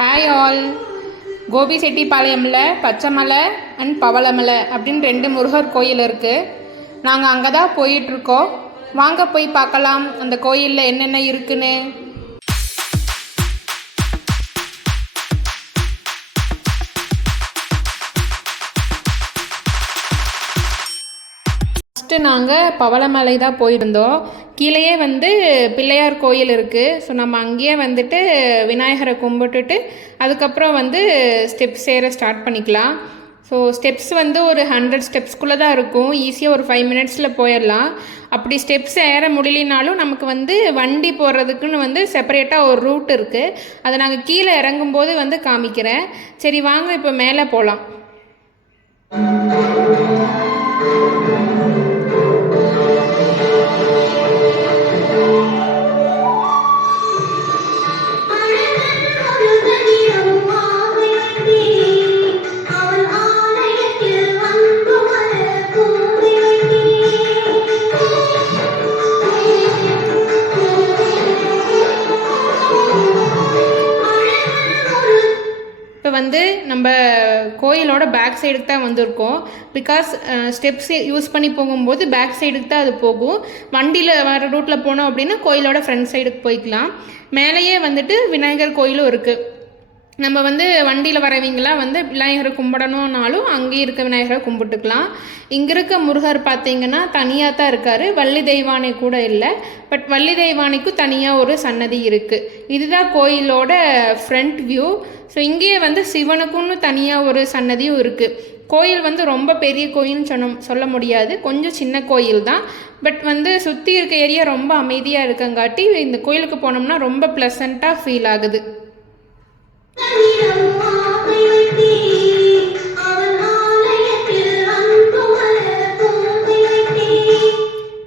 Hi all. கோபிசெட்டிப்பாளையமில் Pachaimalai and Pavalamalai அப்படின்னு 2 முருகர் கோயில் இருக்குது. நாங்கள் அங்கே தான் போயிட்டுருக்கோம். வாங்க போய் பார்க்கலாம் அந்த கோயிலில் என்னென்ன இருக்குன்னு. ஃபஸ்ட்டு நாங்கள் பவளமலை தான் போயிருந்தோம். கீழேயே பிள்ளையார் கோயில் இருக்குது. ஸோ நம்ம அங்கேயே விநாயகரை கும்பிட்டுட்டு அதுக்கப்புறம் ஸ்டெப்ஸ் ஏற ஸ்டார்ட் பண்ணிக்கலாம். ஸோ ஸ்டெப்ஸ் ஒரு 100 ஸ்டெப்ஸ்குள்ளே தான் இருக்கும். ஈஸியாக ஒரு 5 மினிட்ஸில் போயிடலாம். அப்படி ஸ்டெப்ஸ் ஏற முடியலனாலும் நமக்கு வண்டி போடுறதுக்குன்னு செப்பரேட்டாக ஒரு ரூட் இருக்குது. அதை நாங்கள் கீழே இறங்கும்போது காமிக்கிறேன். சரி வாங்க இப்போ மேலே போகலாம். இப்போ நம்ம கோயிலோட பேக் சைடுக்கு தான் வந்திருக்கோம். பிகாஸ் ஸ்டெப்ஸ் யூஸ் பண்ணி போகும்போது பேக் சைடுக்கு தான் அது போகும். வண்டியில் வர ரூட்டில் போனோம் அப்படின்னா கோயிலோட ஃப்ரண்ட் சைடுக்கு போய்க்கலாம். மேலேயே விநாயகர் கோயிலும் இருக்குது. நம்ம வண்டியில் வரவங்களாம் விநாயகரை கும்பிடணுன்னாலும் அங்கேயே இருக்க விநாயகரை கும்பிட்டுக்கலாம். இங்கே இருக்க முருகர் பார்த்திங்கன்னா தனியாக தான் இருக்கார். வள்ளி தெய்வானை கூட இல்லை. பட் வள்ளி தெய்வானைக்கும் தனியாக ஒரு சன்னதி இருக்குது. இதுதான் கோயிலோட ஃப்ரண்ட் வியூ. ஸோ இங்கேயே சிவனுக்குன்னு தனியாக ஒரு சன்னதியும் இருக்குது. கோயில் ரொம்ப பெரிய கோயில்னு சொல்ல முடியாது. கொஞ்சம் சின்ன கோயில் தான். பட் சுற்றி இருக்க ஏரியா ரொம்ப அமைதியாக இருக்கங்காட்டி இந்த கோயிலுக்கு போனோம்னா ரொம்ப ப்ளசண்ட்டாக ஃபீல் ஆகுது.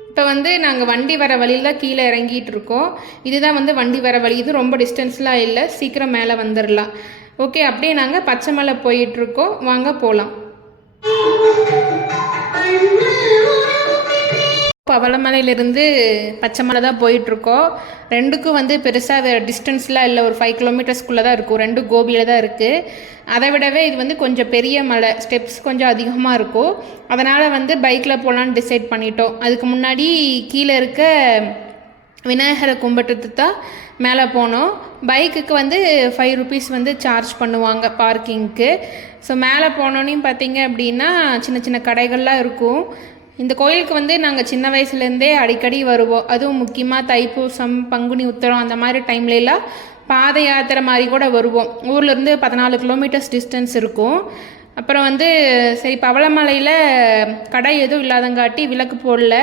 இப்போ நாங்கள் வண்டி வர வழியில் தான் கீழே இறங்கிட்டு இருக்கோம். இதுதான் வண்டி வர வழி. இது ரொம்ப டிஸ்டன்ஸ்லாம் இல்லை, சீக்கிரம் மேலே வந்துடலாம். ஓகே, அப்படியே நாங்கள் பச்சைமலை போயிட்டுருக்கோம். வாங்க போகலாம். பவளமலையிலேருந்து பச்சைமலை தான் போயிட்டுருக்கோம். ரெண்டுக்கும் பெருசாக டிஸ்டன்ஸ்லாம் இல்லை. ஒரு 5 கிலோமீட்டர்ஸ்குள்ளே தான் இருக்கும். 2 கோபியில் தான் இருக்குது. அதை விடவே இது கொஞ்சம் பெரிய மலை. ஸ்டெப்ஸ் கொஞ்சம் அதிகமாக இருக்கும். அதனால் பைக்கில் போகலான்னு டிசைட் பண்ணிட்டோம். அதுக்கு முன்னாடி கீழே இருக்க விநாயகரை கும்பிட்டுட்டு தான் மேலே போனோம். பைக்குக்கு 5 ருபீஸ் சார்ஜ் பண்ணுவாங்க பார்க்கிங்க்கு. ஸோ மேலே போனோன்னே பார்த்தீங்க அப்படின்னா சின்ன சின்ன கடைகள்லாம் இருக்கும். இந்த கோயிலுக்கு நாங்கள் சின்ன வயசுலேருந்தே அடிக்கடி வருவோம். அதுவும் முக்கியமாக தைப்பூசம், பங்குனி உத்திரம் அந்த மாதிரி டைம்லலாம் பாத யாத்திரை மாதிரி கூட வருவோம். ஊர்லேருந்து 14 கிலோமீட்டர்ஸ் டிஸ்டன்ஸ் இருக்கும். அப்புறம் சரி பவளமலையில் கடை எதுவும் இல்லாதங்காட்டி விளக்கு போடல.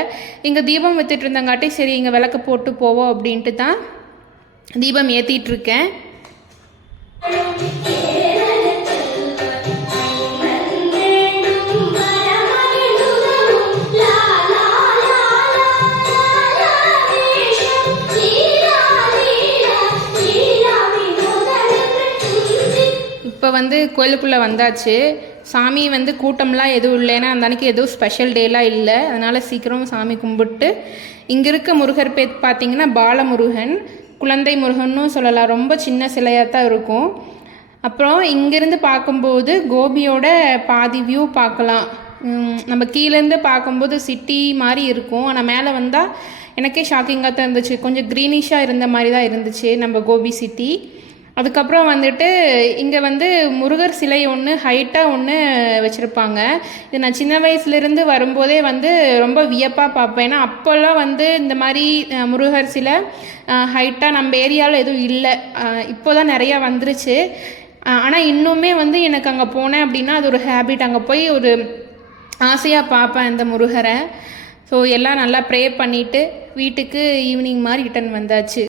இங்கே தீபம் விற்றுட்டு இருந்தங்காட்டி சரி இங்கே விளக்கு போட்டு போவோம் அப்படின்ட்டு தான் தீபம் ஏற்றிட்டுருக்கேன். இப்போ கோயிலுக்குள்ளே வந்தாச்சு. சாமி கூட்டம்லாம் எதுவும் இல்லைன்னா அந்த அன்றைக்கி எதுவும் ஸ்பெஷல் டேலாம் இல்லை. அதனால் சீக்கிரம் சாமி கும்பிட்டு இங்கே இருக்க முருகர் பேர் பார்த்திங்கன்னா பாலமுருகன், குழந்தை முருகன்னு சொல்லலாம். ரொம்ப சின்ன சிலையாக தான் இருக்கும். அப்புறம் இங்கேருந்து பார்க்கும்போது கோபியோட பாதி வியூ பார்க்கலாம். நம்ம கீழேருந்து பார்க்கும்போது சிட்டி மாதிரி இருக்கும். ஆனால் மேலே வந்தால் எனக்கே ஷாக்கிங்காக தான் இருந்துச்சு. கொஞ்சம் க்ரீனிஷாக இருந்த மாதிரி தான் இருந்துச்சு நம்ம கோபி சிட்டி. அதுக்கப்புறம் இங்கே முருகர் சிலை ஒன்று ஹைட்டாக ஒன்று வச்சுருப்பாங்க. இது நான் சின்ன வயசுலேருந்து வரும்போதே ரொம்ப வியப்பாக பார்ப்பேன். ஏன்னா அப்போல்லாம் இந்த மாதிரி முருகர் சிலை ஹைட்டாக நம்ம ஏரியாவில் எதுவும் இல்லை. இப்போ தான் நிறையா வந்துருச்சு. ஆனால் இன்னுமே எனக்கு அங்கே போனேன் அப்படின்னா அது ஒரு ஹேபிட். அங்கே போய் ஒரு ஆசையாக பார்ப்பேன் இந்த முருகரை. ஸோ எல்லாம் நல்லா ப்ரே பண்ணிவிட்டு வீட்டுக்கு ஈவினிங் மாதிரி ரிட்டன் வந்தாச்சு.